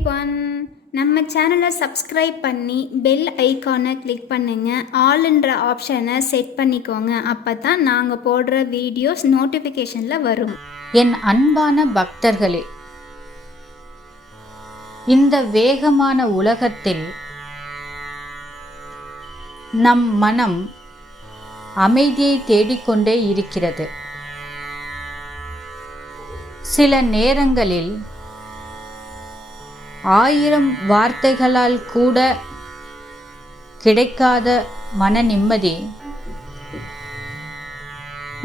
Everyone, நம்ம சேனலை subscribe பண்ணி பெல் ஐக்கானை கிளிக் பண்ணுங்கள். ஆல்ன்ற ஆப்ஷனை செட் பண்ணிக்கோங்க. அப்போ தான் நாங்கள் போடுற வீடியோஸ் நோட்டிஃபிகேஷனில் வரும். என் அன்பான பக்தர்களே, இந்த வேகமான உலகத்தில் நம் மனம் அமைதியை தேடிக்கொண்டே இருக்கிறது. சில நேரங்களில் 1000 வார்த்தைகளால் கூட கிடைக்காத மன நிம்மதி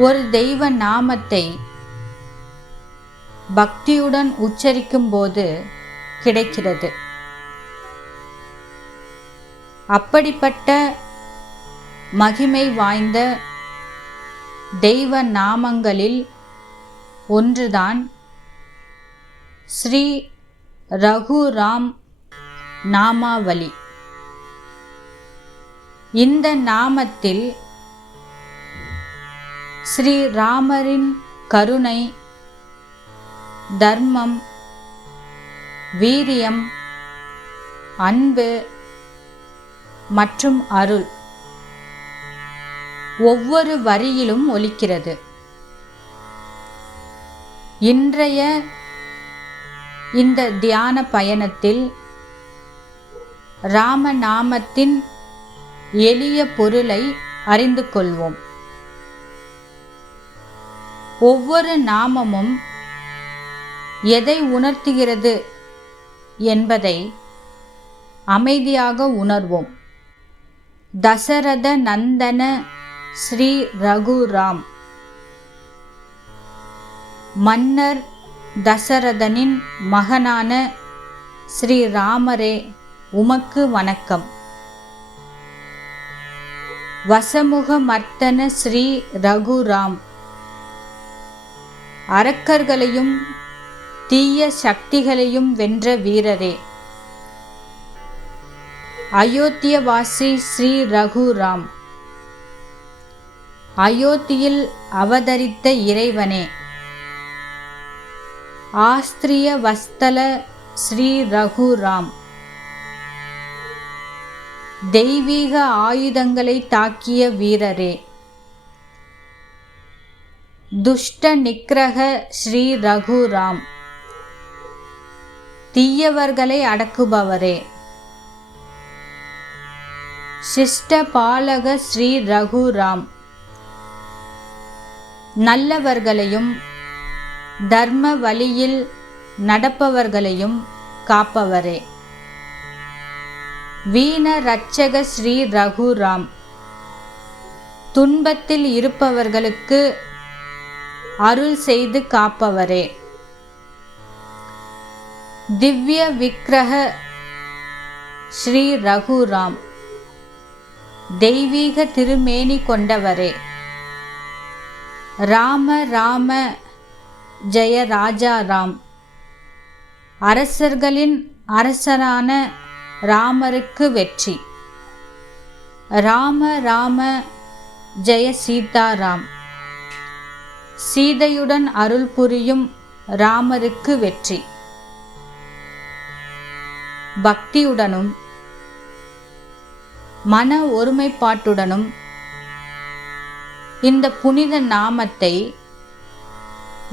ஒரு தெய்வ நாமத்தை பக்தியுடன் உச்சரிக்கும் போது கிடைக்கிறது. அப்படிப்பட்ட மகிமை வாய்ந்த தெய்வ நாமங்களில் ஒன்றுதான் ஸ்ரீ ரகுராம் நாமாவளி. இந்த நாமத்தில் ஸ்ரீ ராமரின் கருணை, தர்மம், வீரியம், அன்பு மற்றும் அருள் ஒவ்வொரு வரியிலும் ஒலிக்கிறது. இன்றைய இந்த தியான பயணத்தில் ராமநாமத்தின் எளிய பொருளை அறிந்து கொள்வோம். ஒவ்வொரு நாமமும் எதை உணர்த்துகிறது என்பதை அமைதியாக உணர்வோம். தசரத நந்தன ஸ்ரீ ரகுராம். மன்னர் தசரதனின் மகனான ஸ்ரீ ராமரே, உமக்கு வணக்கம். வசமுக மர்த்தன ஸ்ரீ ரகுராம். அரக்கர்களையும் தீய சக்திகளையும் வென்ற வீரரே. அயோத்தியவாசி ஸ்ரீ ரகுராம். அயோத்தியில் அவதரித்த இறைவனே. ஆஸ்திரிய வஸ்தல ஸ்ரீ ரகுராம். தெய்வீக ஆயுதங்களை தாக்கிய வீரரே. துஷ்ட நிக்கிரக ஸ்ரீ ரகுராம். தீயவர்களை அடக்குபவரே. சிஷ்ட பாலக ஸ்ரீ ரகுராம். நல்லவர்களையும் தர்ம வழியில் நடப்பவர்களையும் காப்பவரே. வீண ரட்சக ஸ்ரீ ரகுராம். துன்பத்தில் இருப்பவர்களுக்கு அருள் செய்து காப்பவரே. திவ்ய விக்கிரக ஸ்ரீ ரகுராம். தெய்வீக திருமேனி கொண்டவரே. ராம ராம ஜெய ராஜா ராம். அரசர்களின் அரசரான ராமருக்கு வெற்றி. ராம ராம ஜெய சீதாராம். சீதையுடன் அருள் புரியும் ராமருக்கு வெற்றி. பக்தியுடனும் மன ஒருமைப்பாட்டுடனும் இந்த புனித நாமத்தை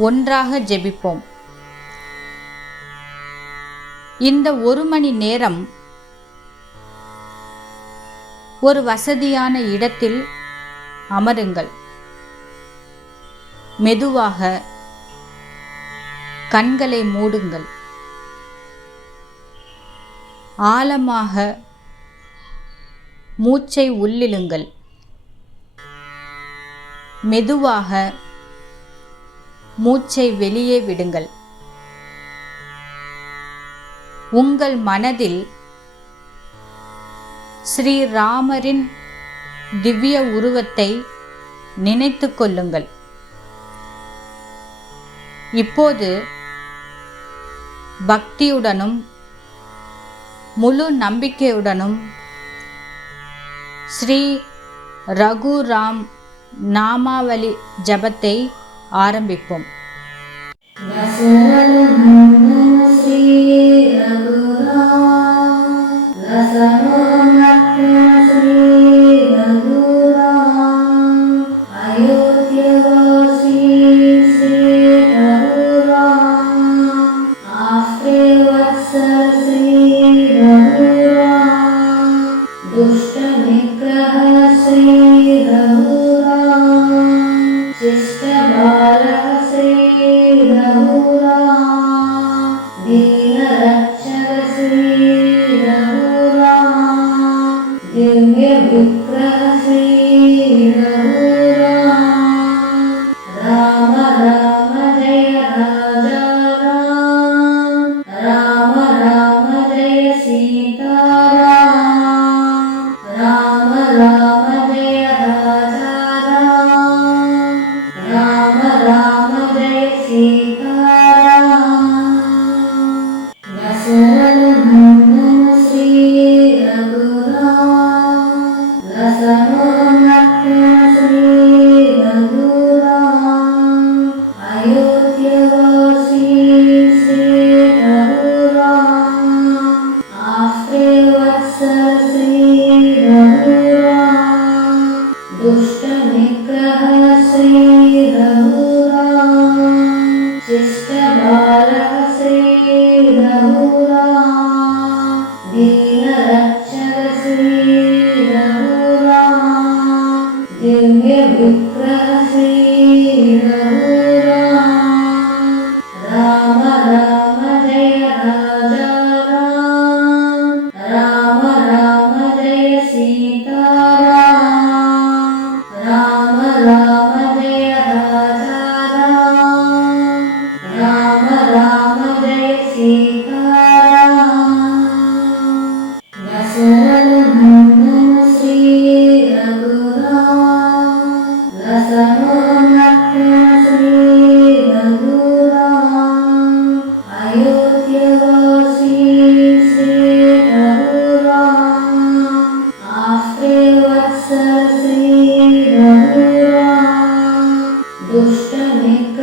ஒன்றாக ஜெபிப்போம். இந்த 1 மணி நேரம் ஒரு வசதியான இடத்தில் அமருங்கள். மெதுவாக கண்களை மூடுங்கள். ஆழமாக மூச்சை உள்ளிழுங்கள். மெதுவாக மூச்சை வெளியே விடுங்கள். உங்கள் மனதில் ஸ்ரீ ராமரின் திவ்ய உருவத்தை நினைத்து கொள்ளுங்கள். இப்போது பக்தியுடனும் முழு நம்பிக்கையுடனும் ஸ்ரீ ரகுராம் நாமாவளி ஜபத்தை ஆரம்பிப்போம். தசரத நந்தன ஸ்ரீ ரகுராம்.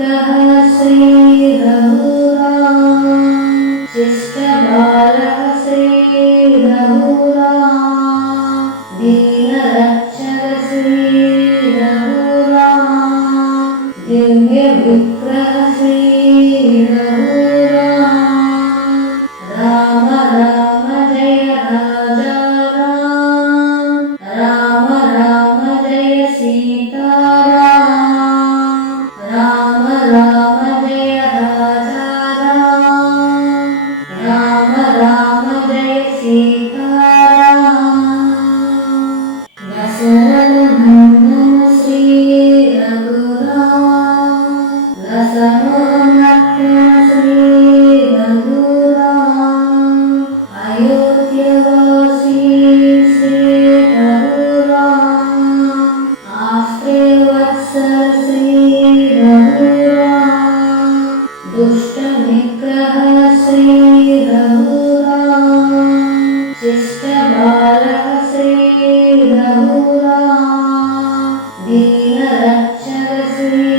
विग्रह श्री रघुराम शिष्ट बालक श्री रघुराम दीन रक्षक श्री रघुराम दिव्य विग्रह श्री रघुराम राम राम जय राजा राम राम राम जय सीताराम राम राम जय राजा राम राम राम जय सीताराम दशरथ नंदन श्री रघुराम लक्ष्मण श्री रघुराम अयोध्यवासी श्री रघुराम आश्रय वत्सल श्री रघुराम दुष्ट निग्रह श्री रघुराम शिष्ट बालक श्री रघुराम दीन रक्षक श्री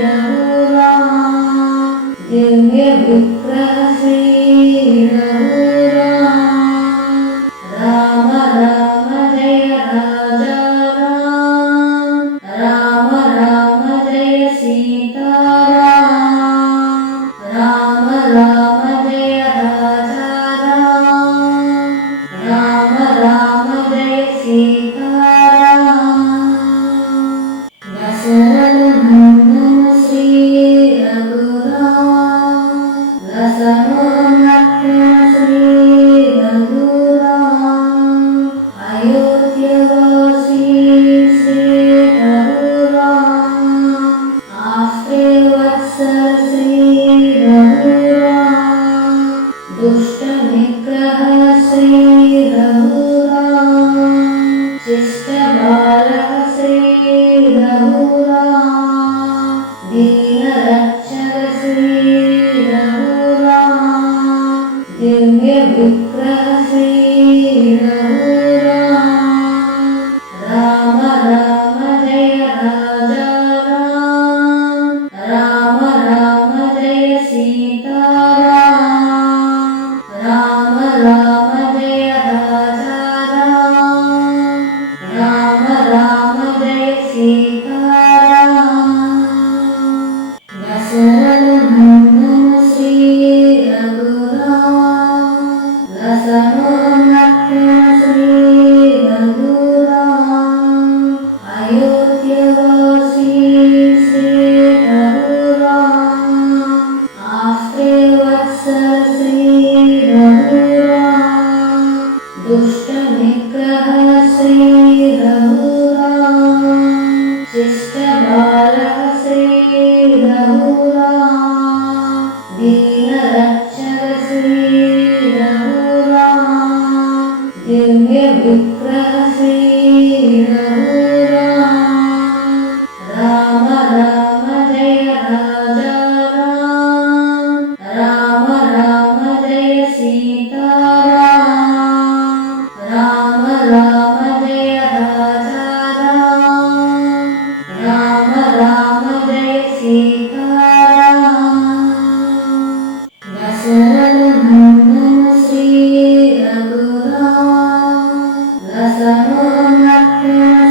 रघुराम दिव्य विग्रह श्री रघुराम राम राम जय राजा राम राम राम जय सीताराम राम राम जय राजा राम राम राम जय सीताराम दशरथ नंदन श्री रघुराम लक्ष्मण श्री रघुराम अयोध्यवासी श्री रघुराम आश्रय वत्सल श्री रघुराम दुष्ट निग्रह श्री रघुराम शिष्ट बालक श्री रघुराम दीन रक्षक श्री रघुराम दिव्य विग्रह श्री रघुराम राम राम जय राजा राम राम राम जय सीताराम राम राम जय राजा राम राम राम जय सीताराम दशरथ नंदन श्री रघुराम लक्ष्मण श्री रघुराम अयोध्यवासी श्री रघुराम आश्रय वत्सल श्री रघुराम दुष्ट निग्रह श्री रघुराम शिष्ट बालक श्री रघुराम दीन रक्षक श्री रघुराम दिव्य विग्रह श्री रघुराम राम राम जय राजा राम राम राम जय सीताराम राम राम जय राजा राम राम राम जय सीताराम राम राम जय सीताराम दशरथ नंदन श्री रघुराम लक्ष्मण श्री रघुराम अयोध्यवासी श्री रघुराम आश्रय वत्सल श्री रघुराम दुष्ट निग्रह श्री रघुराम शिष्ट बालक श्री रघुराम दिव्य विग्रह श्री रघुराम राम राम जय राजा राम राम राम जय सीताराम राम जय सीताराम दशरथ नंदन श्री रघुराम लक्ष्मण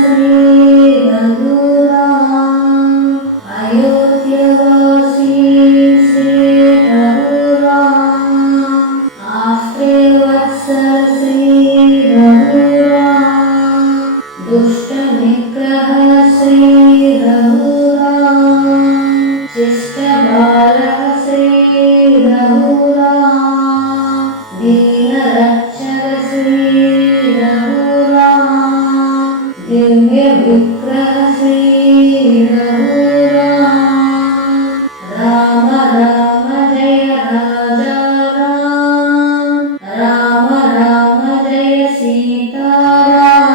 श्री रघुराम अयोध्यवासी श्री रघुराम आश्रय वत्सल श्री रघुराम दुष्ट निग्रह श्री रघुराम शिष्ट बालक श्री रघुराम दीन रक्षक श्री रघुराम दिव्य विग्रह श्री रघुराम राम राम जय राजा राम राम राम जय सीताराम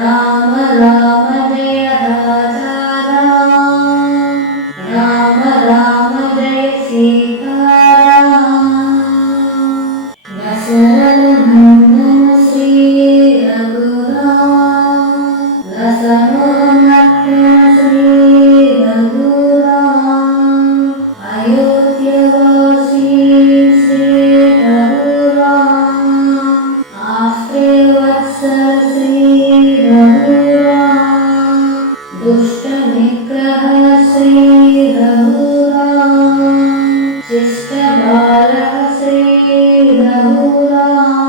राम राम जय राजा राम राम रघुराम शिष्ट बालक श्री रघुराम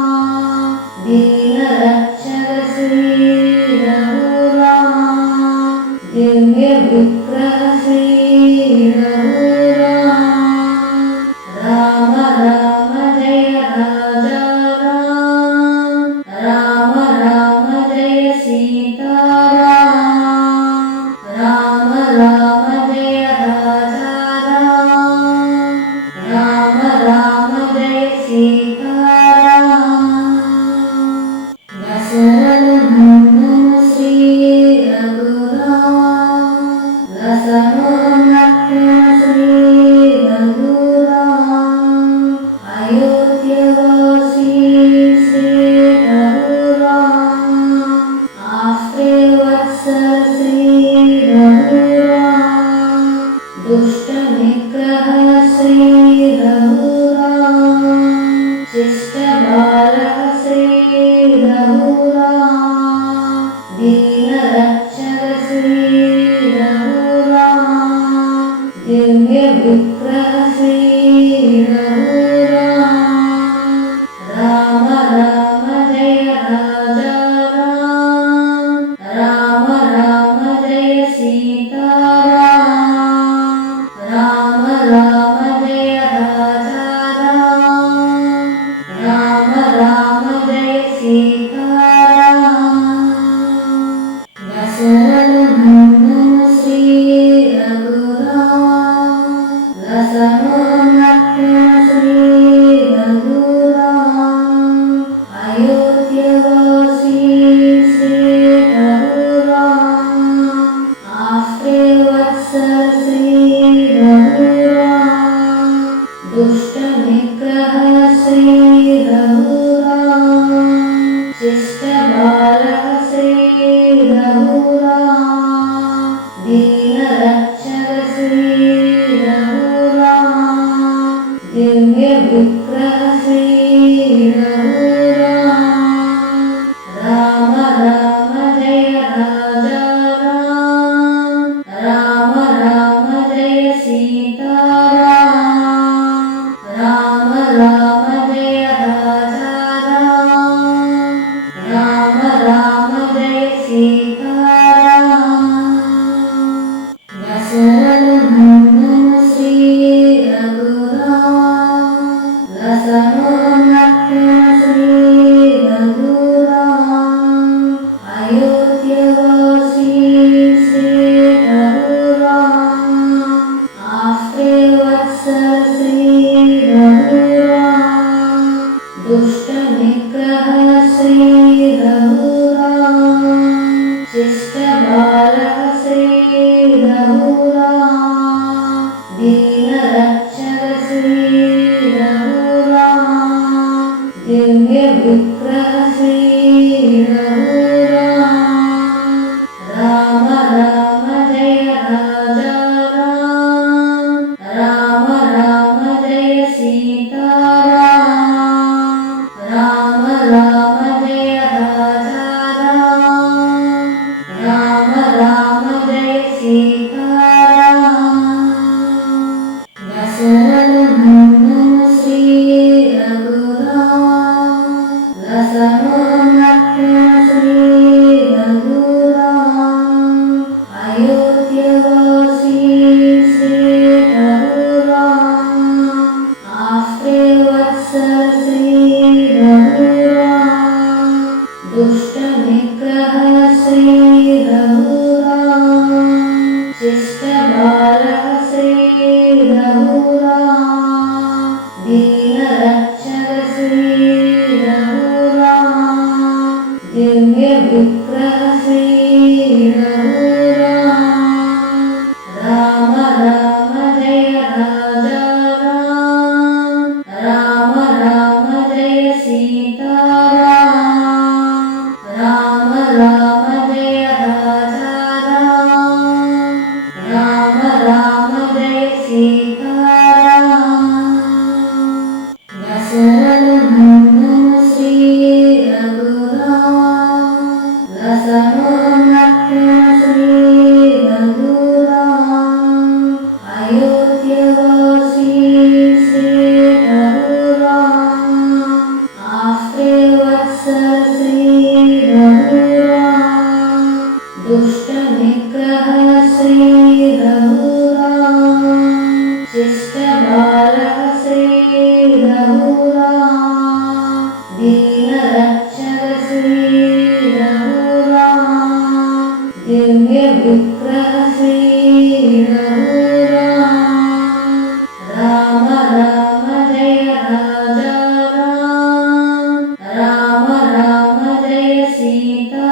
दीन रक्षक श्री रघुराम दिव्य विग्रह श्री रघुराम राम राम जय राजा राम राम राम जय सीताराम राम राम जय राजा राम राम राम जय सीताराम दशरथ नंदन श्री रघुराम लक्ष्मण श्री रघुराम अयोध्यवासी श्री रघुराम आश्रय वत्सल श्री रघुराम दुष्ट निग्रह श्री रघुराम शिष्ट बालक श्री रघुराम दीन रक्षक श्री रघुराम दिव्य विग्रह श्री रघुराम राम राम जय राजा राम राम राम जय सीताराम राम राम जय राजा राम राम राम जय सीताराम दशरथ नंदन श्री रघुराम लक्ष्मण श्री रघुराम अयोध्यवासी श्री रघुराम आश्रय वत्सल श्री रघुराम दुष्ट निग्रह श्री रघुराम शिष्ट बालक श्री रघुराम दीन रक्षक श्री रघुराम दिव्य विग्रह श्री रघुराम राम राम जय राजा राम राम राम जय सीताराम राम राम जय राजा राम राम राम जय सीताराम दशरथ नंदन श्री रघुराम लक्ष्मण श्री रघुराम अयोध्यवासी श्री रघुराम आश्रय वत्सल श्री रघुराम दुष्ट निग्रह श्री रघुराम शिष्ट बालक श्री रघुराम दीन रक्षक श्री रघुराम दिव्य विग्रह श्री रघुराम राम राम जय राजा राम राम राम जय सीताराम राम राम जय दशरथ नंदन श्री रघुराम लक्ष्मण श्री रघुराम अयोध्यवासी श्री रघुराम आश्रय वत्सल श्री रघुराम दुष्ट निग्रह श्री रघुराम शिष्ट बालक श्री रघुराम दीन रक्षक श्री रघुराम दिव्य विग्रह श्री रघुराम राम राम जय राजा राम राम राम जय सीताराम राम राम जय राजा राम राम राम जय सीताराम अयोध्यवासी श्री रघुराम आस्ते वत्सल श्री रघुराम दुष्ट निग्रह श्री रघुराम शिष्ट बालक श्री रघुराम दीन रक्षक श्री रघुराम दिव्य विग्रह श्री रघुराम राम राम जय राजा राम राम राम जय सीता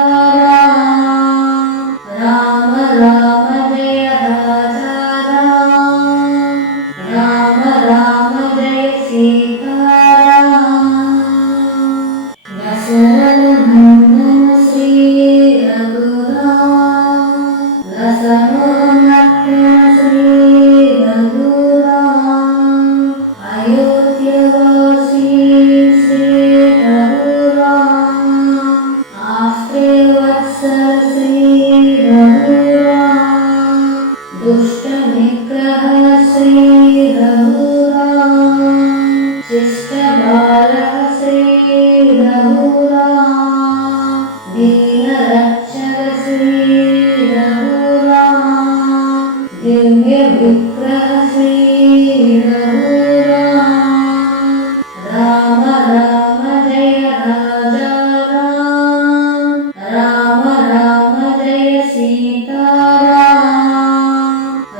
राम राम जय राजा राम राम राम जय सीता दशरथ नंदन श्री रघुराम लक्ष्मण श्री रघुराम अयोध्यवासी श्री रघुराम आस्ते वत्सल श्री रघुराम दुष्ट निग्रह श्री रघुराम शिष्ट बालक श्री रघुराम दीन रक्षक श्री रघुराम दिव्य विग्रह श्री रघुराम राम राम जय राजा राम राम राम जय सीता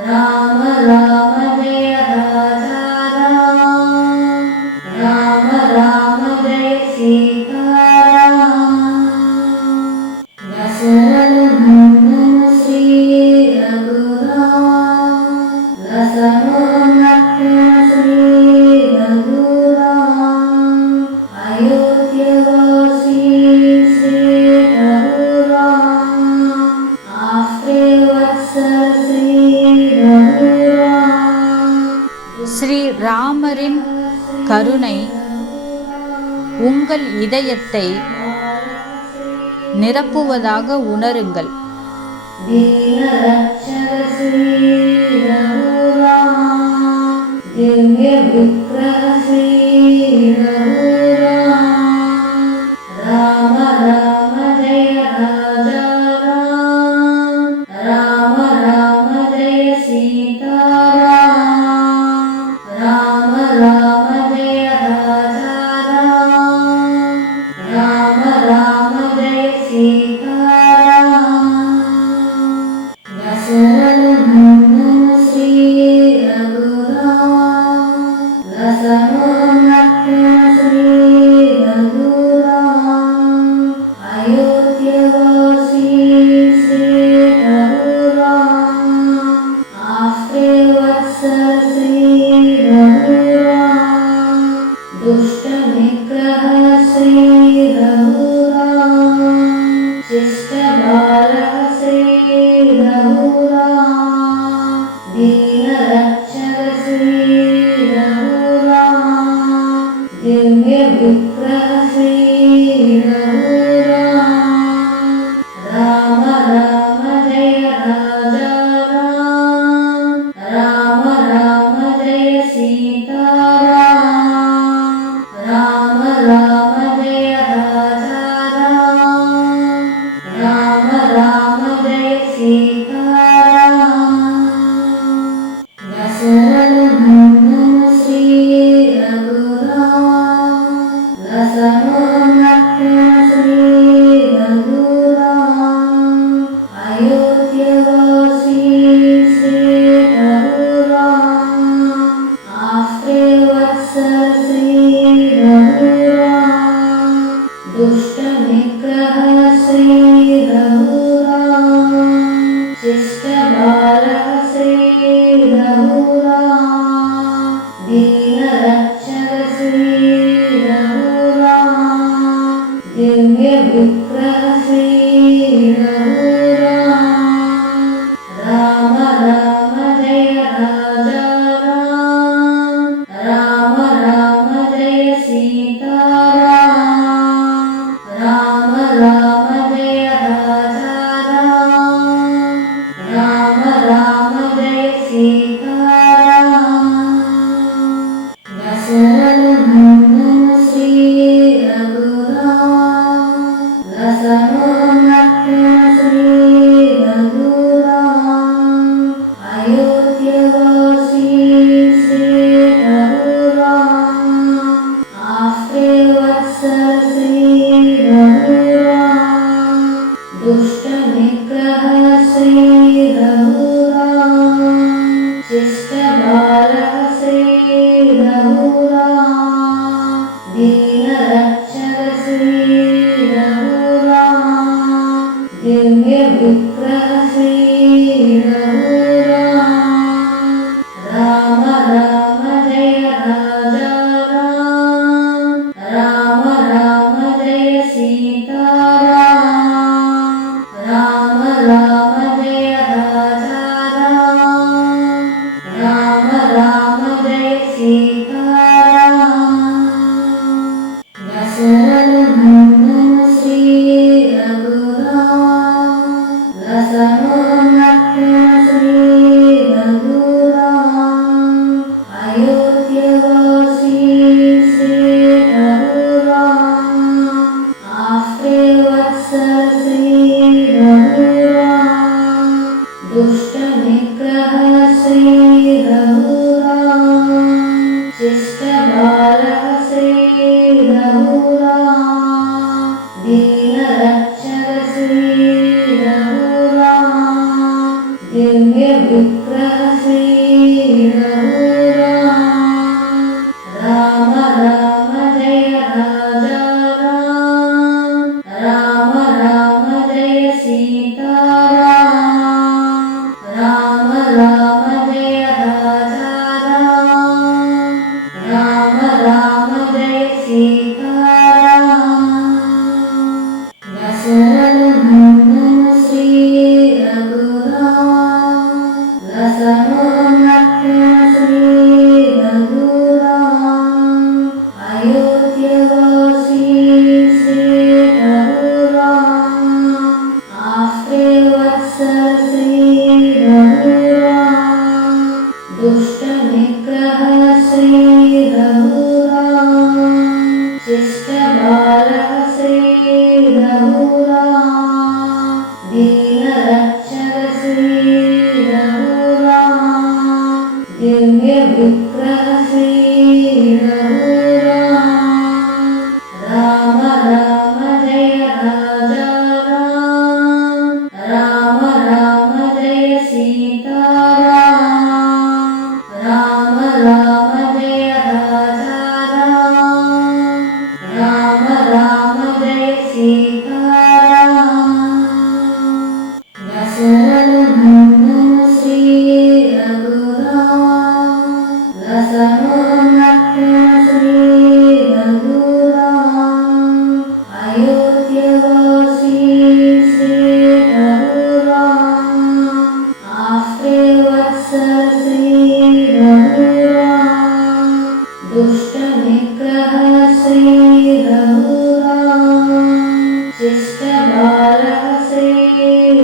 राम राम जय राजा राम राम राम जय सीता दशरथ नंदन श्री रघुराम लक्ष्मण श्री रघुराम अयोध्यवासी श्री रघुराम आस्ते वत्सल श्री रघुराम ஸ்ரீ ராமரின் கருணை உங்கள் இதயத்தை நிரப்புவதாக உணருங்கள். दीन रक्षक श्री रघुराम दिव्य विग्रह श्री रघुराम राम राम जय राजा राम राम राम जय सीता राम राम जय राजा राम राम जय सीता दशरथ नंदन श्री रघुराम लक्ष्मण श्री रघुराम अयोध्यवासी श्री रघुराम आस्ते वत्सल श्री रघुराम दुष्ट निग्रह श्री रघुराम शिष्ट बालक श्री रघुराम दीन रक्षक श्री रघुराम दिव्य विग्रह श्री रघुराम राम राम जय राजा राम राम राम जय सीता राम राम जय राजा राम राम जय सीता राम जय सीताराम। दशरथ नंदन श्री रघुराम, लक्ष्मण श्री रघुराम, अयोध्यावासी श्री रघुराम, आश्रय वत्सल श्री रघुराम, दुष्ट निग्रह श्री रघुराम, शिष्ट बालक श्री रघुराम, दीन रक्षक श्री रघुराम, दिव्य विग्रह श्री रघुराम। राम राम जय राजा राम, राम राम जय सीताराम, राम राम जय राजा राम, राम राम जय सीताराम। दशरथ नंदन श्री रघुराम, लक्ष्मण श्री रघुराम, अयोध्यावासी श्री रघुराम, आश्रय वत्सल श्री रघुराम, दुष्ट निग्रह श्री रघुराम, शिष्ट बालक श्री रघुराम, दीन रक्षक श्री रघुराम, दिव्य विग्रह श्री रघुराम। राम राम जय राजा राम, राम राम जय सीताराम, राम राम जय राजा राम, राम राम जय सीताराम। दशरथ नंदन श्री रघुराम, लक्ष्मण श्री रघुराम, अयोध्यावासी श्री रघुराम, आश्रय वत्सल श्री रघुराम, दुष्ट निग्रह श्री रघुराम, शिष्ट बालक श्री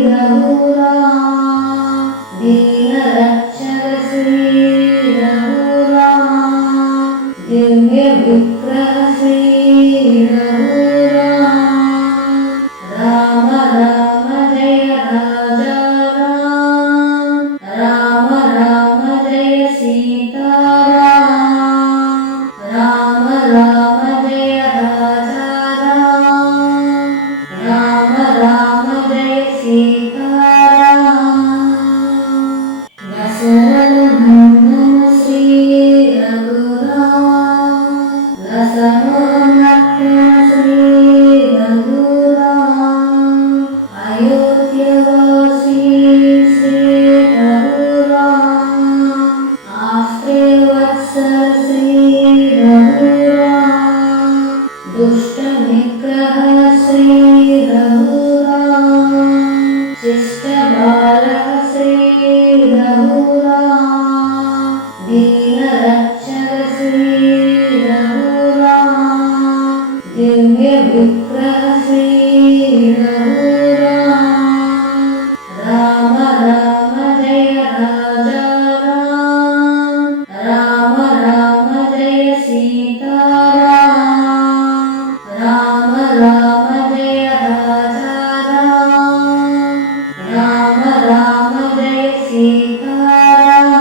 रघुराम, दीन रक्षक श्री रघुराम, दिव्य विग्रह श्री रघुराम। राम राम जय राजा राम, राम राम जय सीताराम, राम राम जय राजा राम, राम राम जय सीताराम। दशरथ नंदन श्री रघुराम, लक्ष्मण श्री रघुराम, अयोध्यावासी श्री रघुराम, आश्रय वत्सल श्री रघुराम, दुष्ट निग्रह श्री रघुराम, शिष्ट बालक श्री रघुराम, दिव्य विग्रह श्री रघुराम। राम राम जय राजा राम, राम राम जय सीताराम, राम राम जय दशरथ नंदन श्री रघुराम, लक्ष्मण श्री रघुराम, अयोध्यावासी श्री रघुराम, आश्रय वत्सल श्री रघुराम, दुष्ट निग्रह श्री रघुराम, शिष्ट बालक श्री रघुराम, दीन रक्षक श्री रघुराम, दिव्य विग्रह श्री रघुराम। राम राम जय राजा राम, राम राम जय सीताराम, राम राम जय राजा राम, राम राम जय सीताराम।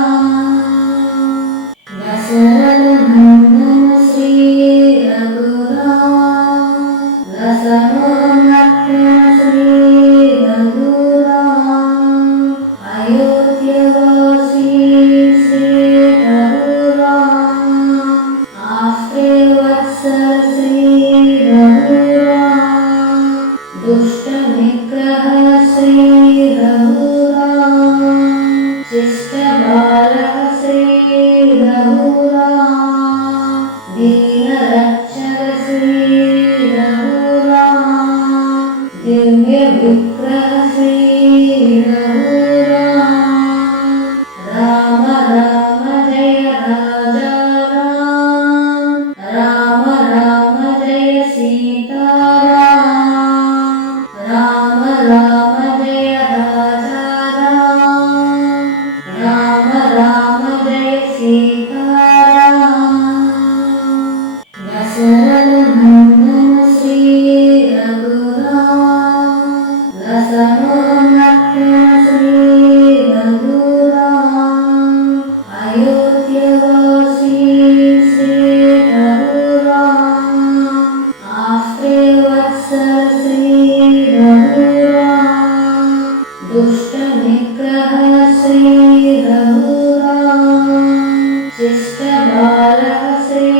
सीताराम दशरथ नंदन श्री रघुराम दशमोन्नतन श्री रघुराम अयोध्यवासी श्री रघुराम आश्रय वत्सल श्री रघुराम दुष्ट निग्रह श्री रघुराम शिष्ट बालक श्री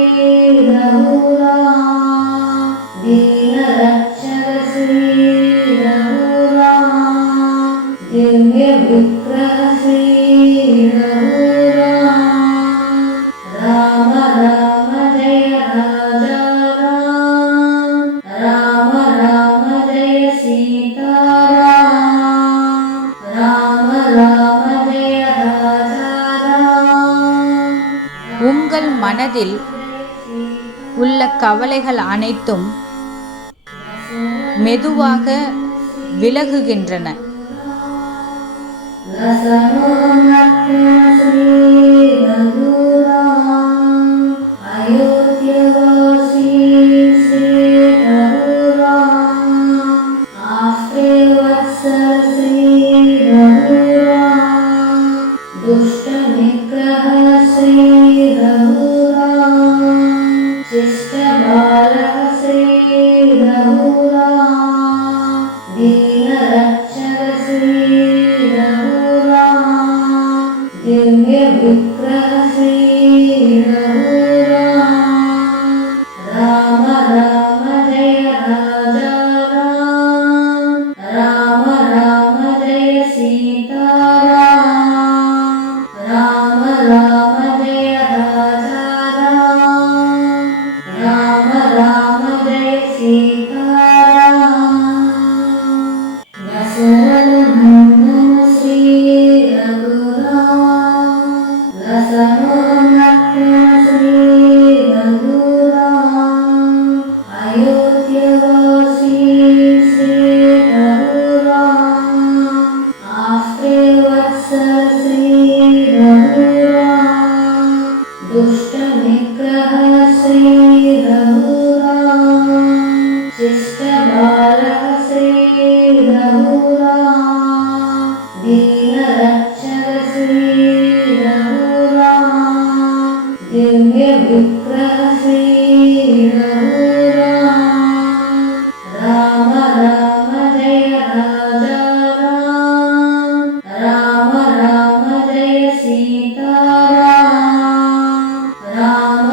रघुराम दीन रक्षक श्री रघुराम दिव्य विग्रह श्री रघुराम राम राम जय राजा राम राम राम जय सीताराम राम राम जय राजा राम உங்கள் மனதில் உள்ள கவலைகள் அனைத்தும் மெதுவாக விலகுகின்றன. दशमोन्नतन श्री रघुराम अयोध्यवासी श्री रघुराम आश्रय वत्सल श्री रघुराम दुष्ट निग्रह श्री रघुराम शिष्ट बालक श्री रघुराम दीन रक्षक श्री रघुराम दिव्य विग्रह श्री रघुराम राम राम जय राजा राम राम राम जय सीताराम राम राम जय राजा राम राम राम जय सीताराम दशरथ नंदन श्री रघुराम दशमोन्नतन श्री रघुराम अयोध्यवासी श्री रघुराम आश्रय वत्सल श्री रघुराम दुष्ट निग्रह श्री रघुराम शिष्ट बालक श्री रघुराम दीन रक्षक श्री रघुराम दिव्य विग्रह श्री रघुराम राम राम जय राजा राम राम राम जय सीताराम राम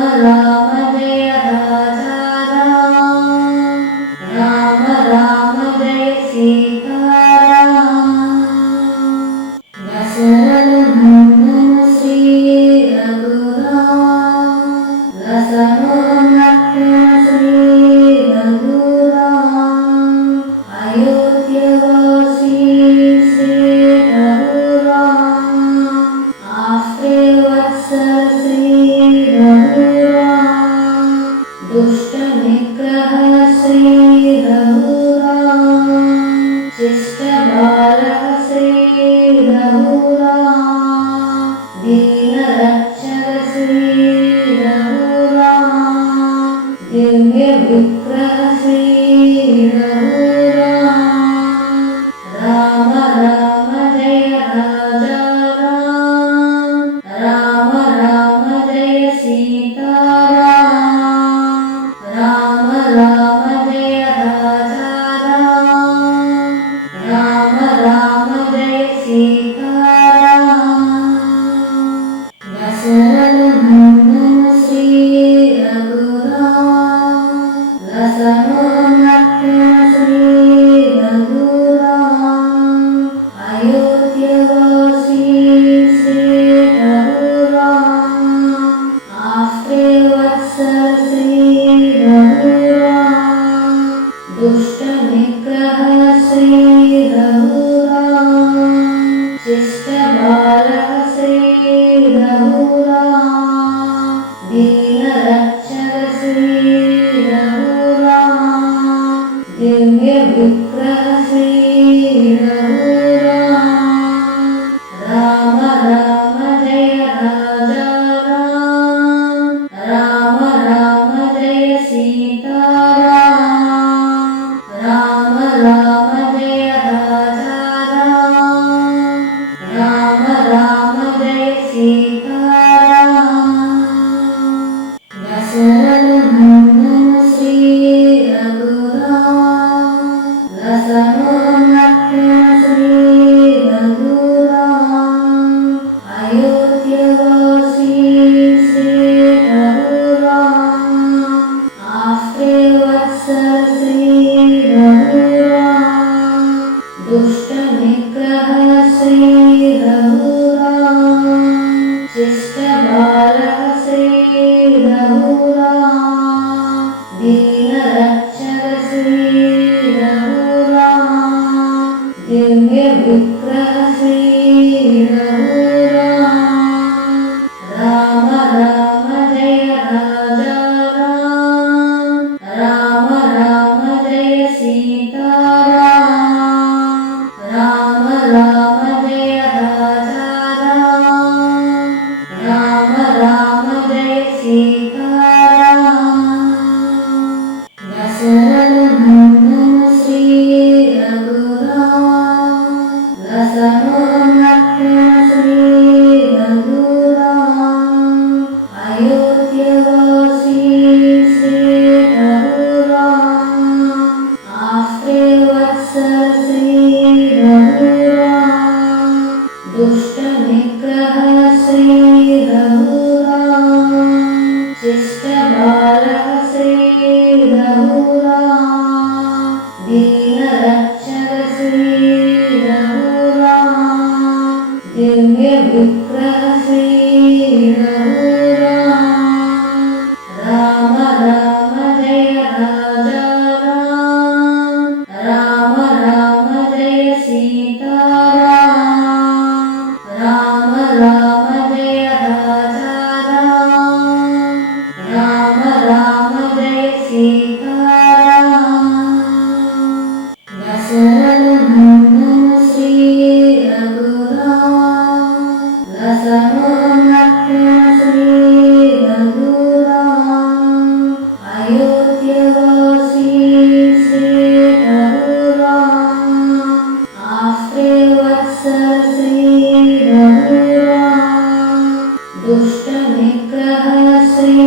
दुष्टनिग्रह श्री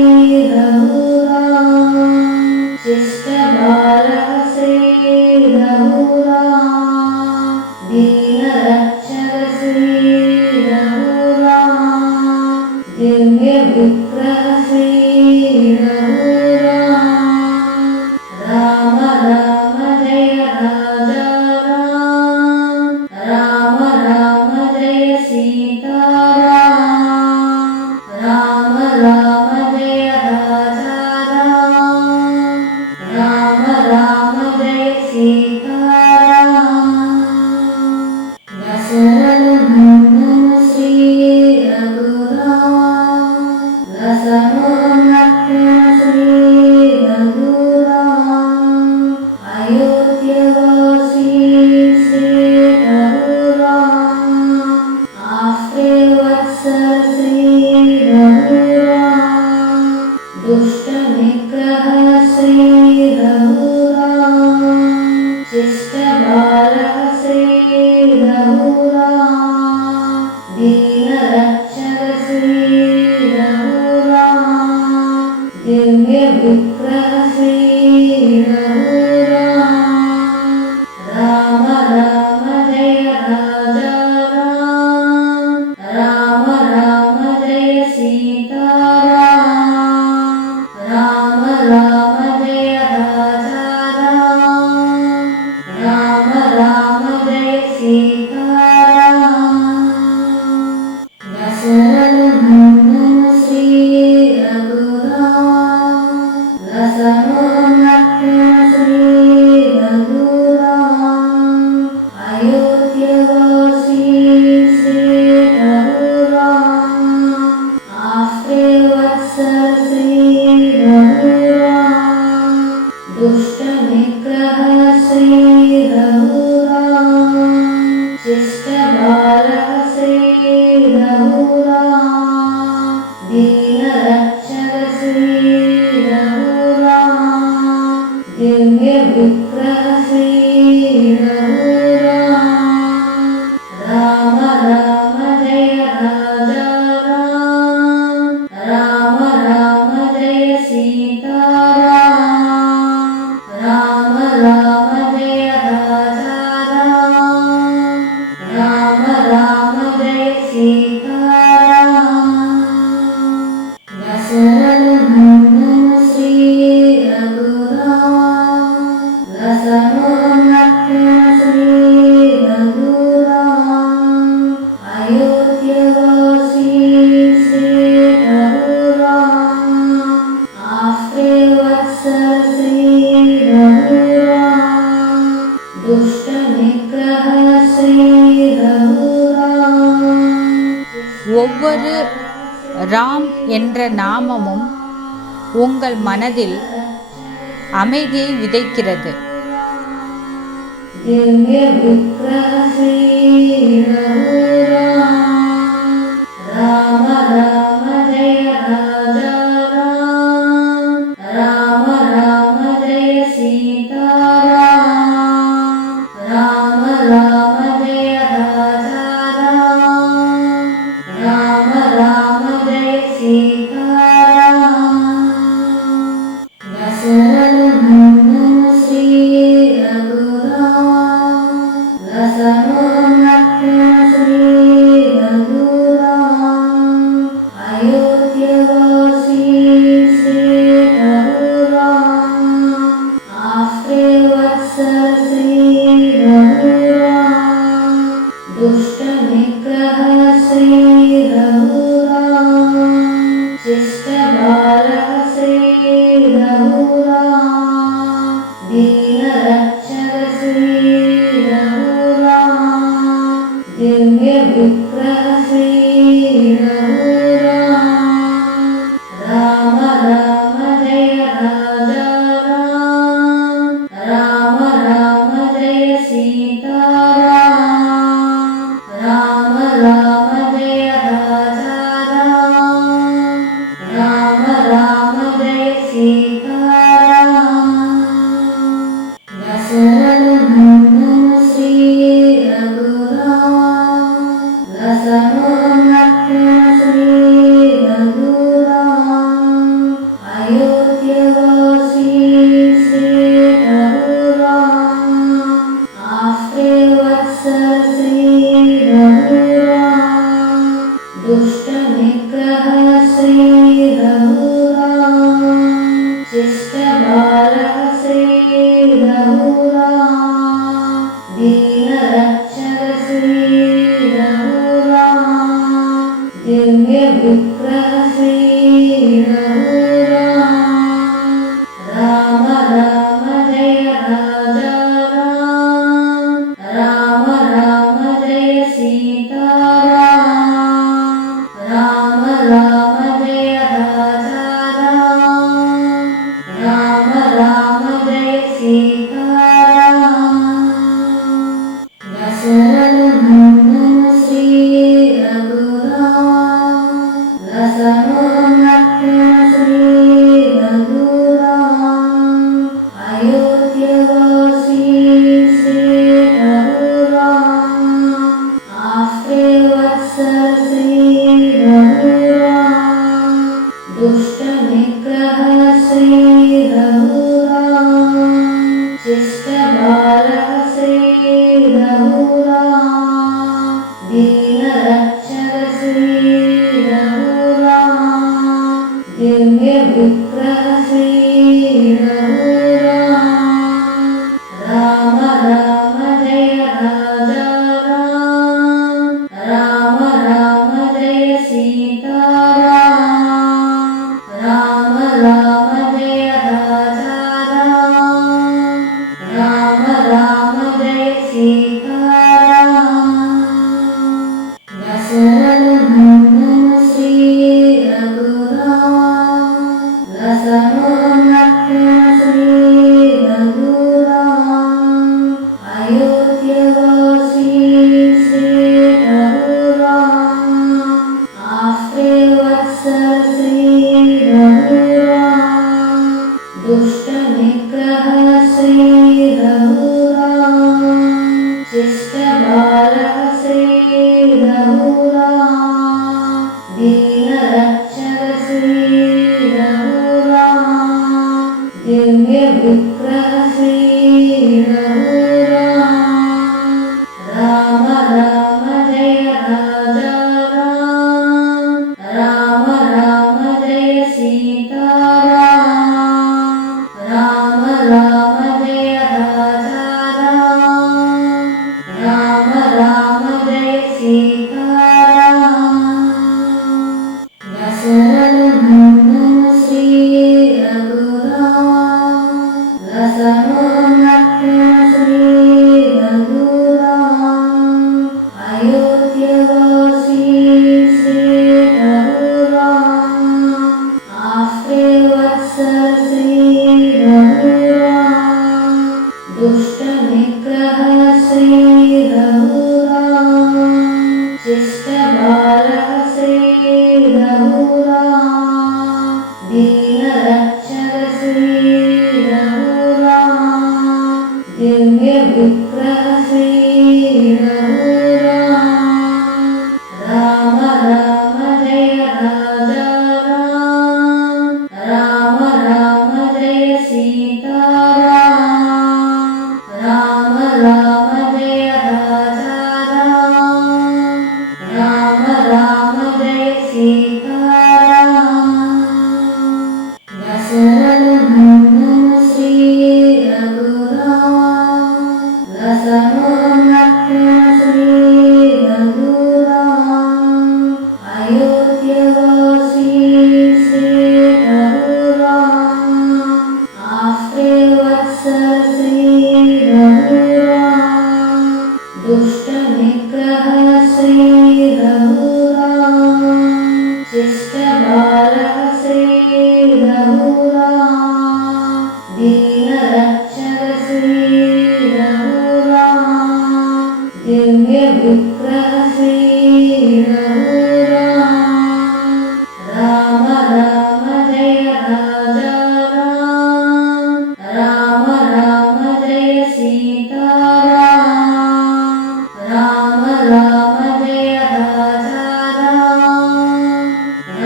रघुराम शिष्टबालः श्री रघुराम दीनरक्षक श्री रघुराम दिव्य विग्रह श्री रघुराम राम राम जय राजा राम राम राम जय सीताराम राम राम जय राजा राम राम राम जय सीताराम दशरथ नंदन श्री रघुराम रसमोन्नतन श्री रघुराम अयोध्यवासी श्री रघुराम आश्रयवत्सल श्री रघुराम दुष्टनिग्रह श्री रघुराम शिष्टबालः श्री रघुराम दीनरक्षक श्री रघुराम दिव्य विग्रह श्री रघुराम राम राम जय राजा राम राम राम जय सीताराम राम राम जय राजा राम राम राम जय सीताराम दशरथ नंदन श्री रघुराम रसमोन्नतन श्री रघुराम अयोध्यवासी श्री रघुराम आश्रयवत्सल श्री रघुराम दुष्टनिग्रह श्री रघुराम शिष्टबालः श्री रघुराम दीनरक्षक श्री रघुराम दिव्य विग्रह श्री रघुराम राम राम जय राजा राम राम राम जय सीताराम राम राम जय राजा राम राम राम जय सीताराम दशरथ नंदन श्री रघुराम रसमोन्नतन श्री रघुराम अयोध्यवासी श्री रघुराम आश्रयवत्सल श्री रघुराम दुष्टनिग्रह श्री रघुराम ஒவ்வொரு ராம் என்ற நாமமும் உங்கள் மனதில் அமைதியை விதைக்கிறது. दिव्य विग्रह श्री रघुराम राम राम जय राजा राम राम राम जय सीताराम राम राम जय राजा राम राम राम जय सीताराम दशरथ नंदन श्री रघुराम रसमोन्नतन श्री रघुराम अयोध्यवासी श्री रघुराम आश्रयवत्सल श्री रघुराम दुष्टनिग्रह श्री रघुराम शिष्टबालः श्री रघुराम दीनरक्षक श्री रघुराम दिव्य विग्रह श्री रघुराम राम राम जय राजा राम राम राम जय सीताराम राम राम जय राजा राम राम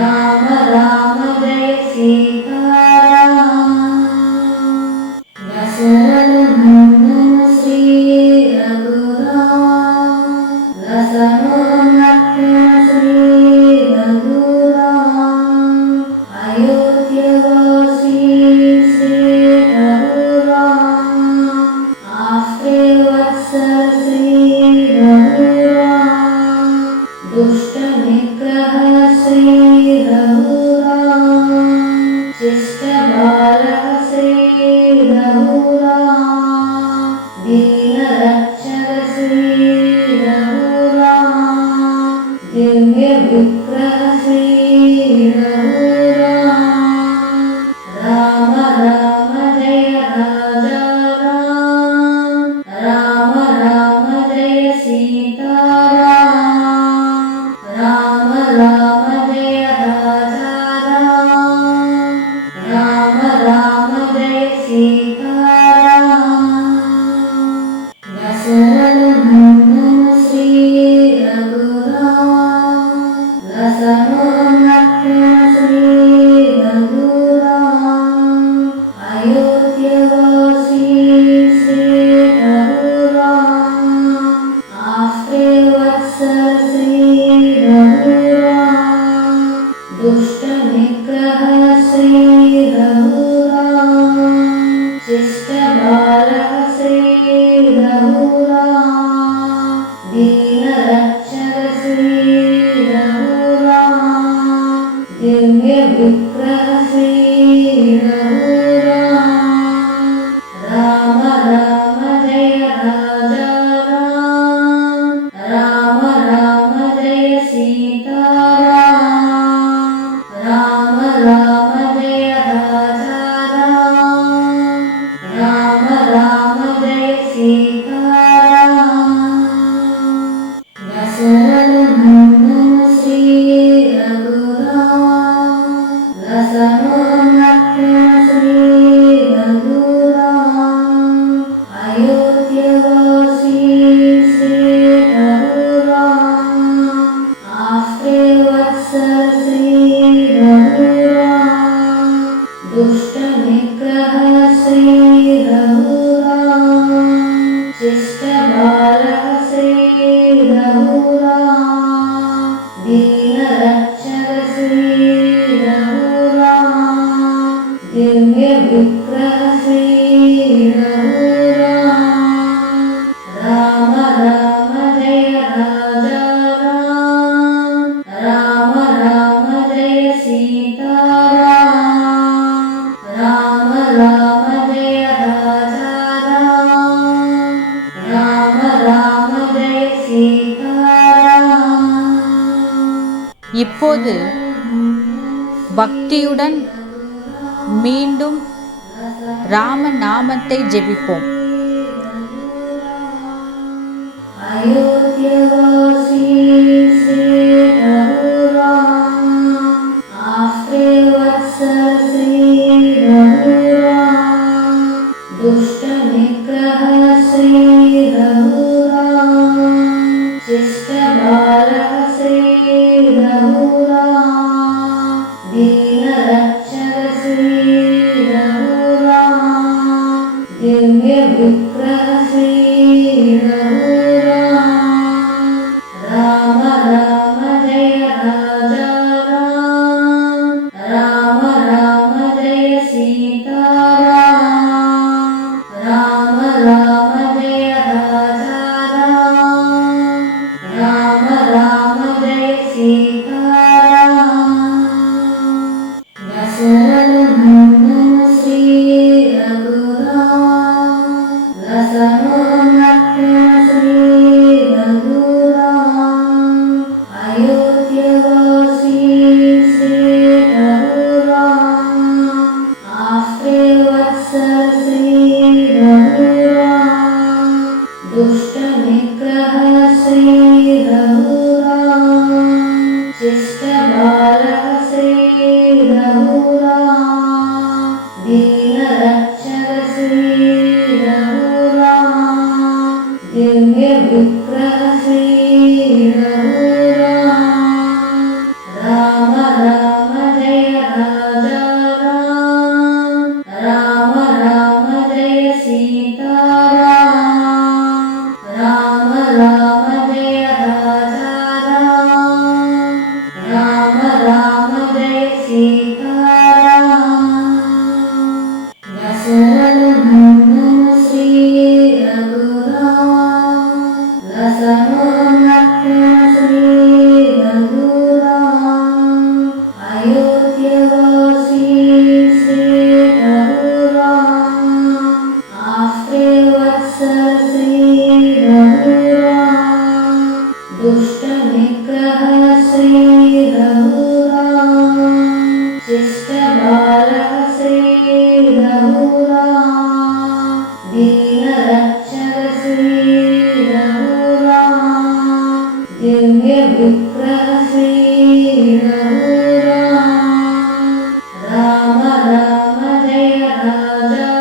राम राम जय सीता राम। दुष्टनिग्रह श्री रघुराम शिष्टबालः श्री रघुराम दीनरक्षक श्री रघुराम दिव्य विग्रह श्री रघुराम राम राम जय राजा राम राम राम जय सीताराम राम राम जय राजा राम राम राम जय सीताराम दशरथ नंदन श्री रघुराम लक्ष्मण श्री रघुराम अयोध्यवासी श्री रघुराम आश्रय वत्सल श्री रघुराम दुष्ट निग्रह श्री रघुराम शिष्ट बालः श्री रघुराम दीन रक्षक श्री रघुराम दिव्य विग्रह श्री रघुराम राम राम जय राजा राम राम राम जय सीताराम राम राम जय राजा राम राम राम जय सीताराम இப்போது பக்தியுடன் மீண்டும் ராம நாமத்தை ஜெபிப்போம். अयोध्यवासी श्री रघुराम आश्रय वत्सल श्री रघुराम दुष्ट निग्रह श्री रघुराम शिष्ट बालः श्री रघुराम दीन रक्षक श्री रघुराम दिव्य विग्रह श्री रघुराम राम राम जय राजा राम राम राम जय सीताराम राम राम जय राजा राम राम राम जय सीताराम दशरथ नंदन श्री रघुराम लक्ष्मण श्री रघुराम अयोध्यवासी श्री रघुराम आश्रय वत्सल श्री रघुराम दुष्ट निग्रह श्री रघुराम शिष्ट बालः श्री रघुराम दीन रक्षक श्री रघुराम दिव्य विग्रह श्री रघुराम राम राम जय राजा राम राम राम जय सीताराम राम राम जय राजा राम राम राम जय सीताराम दशरथ नंदन श्री रघुराम लक्ष्मण श्री रघुराम अयोध्यवासी श्री रघुराम आश्रय वत्सल श्री रघुराम दुष्ट निग्रह श्री रघुराम शिष्ट बालः श्री रघुराम दीन रक्षक श्री रघुराम दिव्य विग्रह श्री रघुराम राम राम जय राजा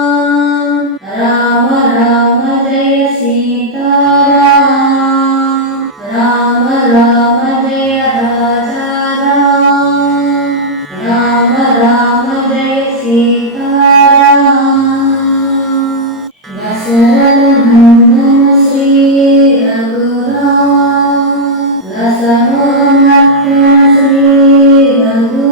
राम राम राम जय सीताराम राम राम जय राजा राम राम राम जय सीताराम दशरथ नंदन श्री रघुराम लक्ष्मण श्री रघु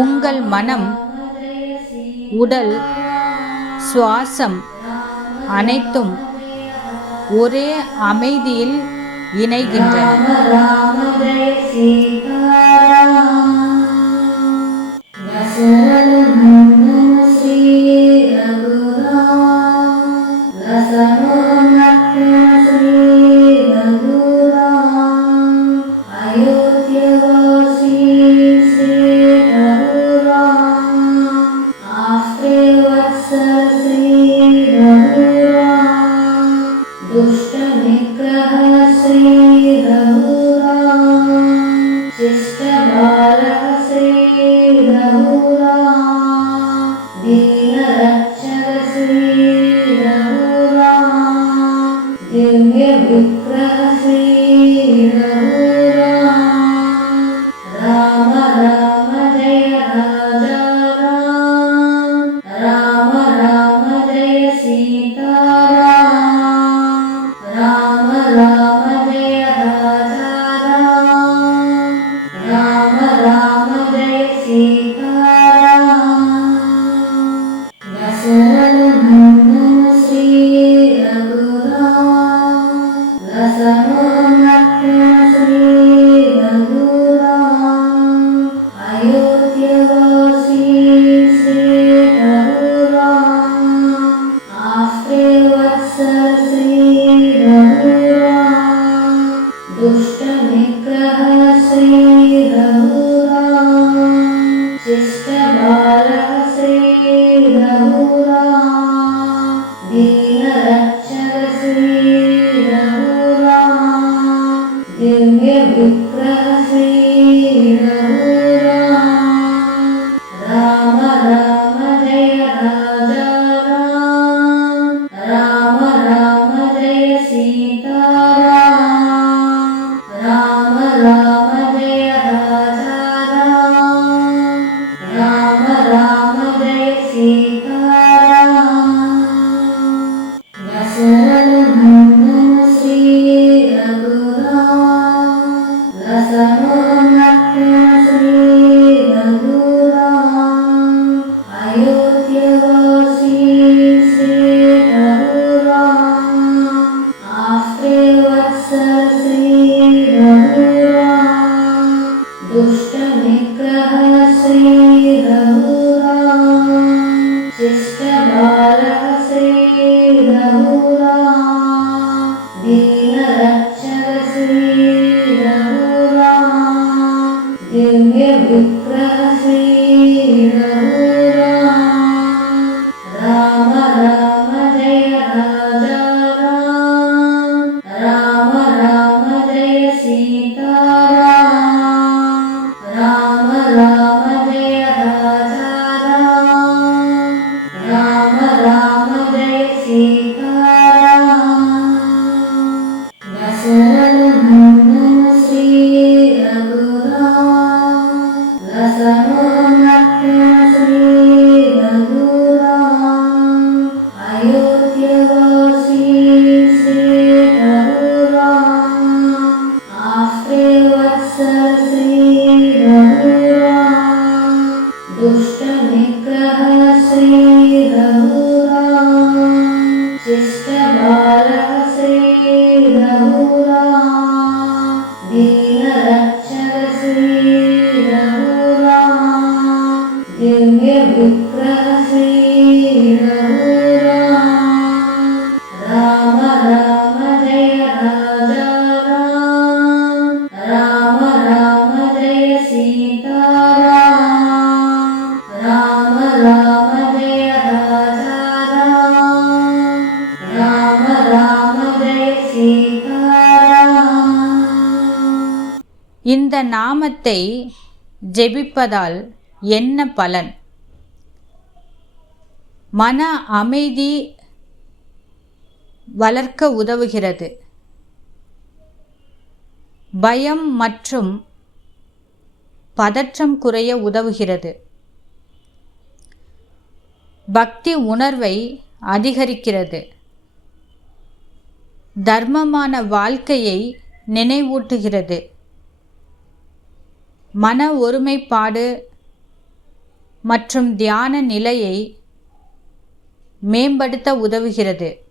உங்கள் மனம், உடல், சுவாசம் அனைத்தும் ஒரே அமைதியில் இணைகின்றன. दुष्टनिग्रह श्री रघुराम இந்த நாமத்தை ஜெபிப்பதால் என்ன பலன்? மன அமைதி வளர்க்க உதவுகிறது. பயம் மற்றும் பதற்றம் குறைய உதவுகிறது. பக்தி உணர்வை அதிகரிக்கிறது. தர்மமான வாழ்க்கையை நினைவூட்டுகிறது. மன ஒருமைப்பாடு மற்றும் தியான நிலையை மேம்படுத்த உதவுகிறது.